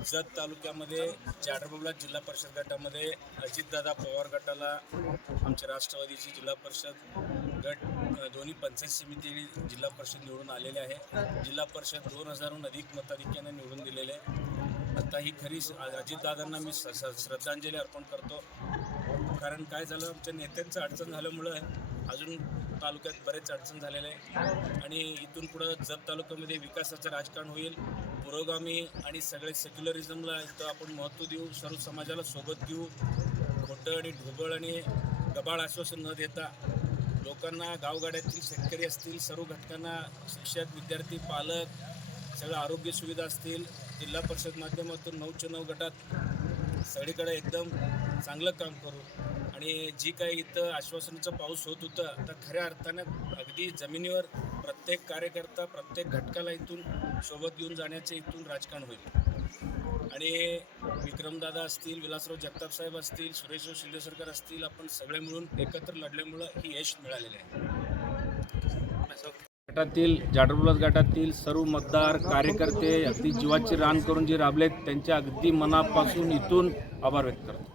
जत तालुक्यामध्ये चाडरबोबला जिल्हा परिषद गटामध्ये अजितदादा पवार गटाला आमचे राष्ट्रवादीची जिल्हा परिषद गट दोन्ही पंचायत समिती जिल्हा परिषद निवडून आलेले आहे। जिल्हा परिषद 2000हून अधिक मताधिक्याने निवडून दिलेले आहे। आता ही खरी अजितदादांना मी श्रद्धांजली अर्पण करतो। कारण काय झालं, आमच्या नेत्यांचं अडचण झाल्यामुळं अजून तालुक्यात बरेच अडचण झालेले आहे आणि इथून पुढं जत तालुक्यामध्ये विकासाचं राजकारण होईल, पुरोगामी आणि सगळे सेक्युलरिझमला इथं आपण महत्त्व देऊ, सर्व समाजाला सोबत घेऊ। खोटं आणि ढोबळ आणि गबाळ आश्वासन न देता लोकांना, गावगाड्यातील शेतकरी असतील, सर्व घटकांना, शिक्षक, विद्यार्थी, पालक, सगळं आरोग्य सुविधा असतील, जिल्हा परिषद माध्यमातून 9च्या 9 गटात सगळीकडे एकदम चांगलं काम करू आणि जी काही इथं आश्वासनाचा पाऊस होत होता, तर खऱ्या अर्थानं अगदी जमिनीवर प्रत्येक कार्यकर्ता, प्रत्येक घटकाला इथून सोबत घेऊन जाण्याचे इथून राजकारण होईल। आणि विक्रमदादा असतील, विलासराव जगताप साहेब असतील, सुरेशराव शिंदे सरकार असतील, आपण सगळे मिळून एकत्र लढल्यामुळं ही यश मिळालेले आहे। गटातील चाडरबोबला गटातील सर्व मतदार, कार्यकर्ते अगदी जीवाची रान करून जे राबलेत त्यांच्या अगदी मनापासून इथून आभार व्यक्त करतो।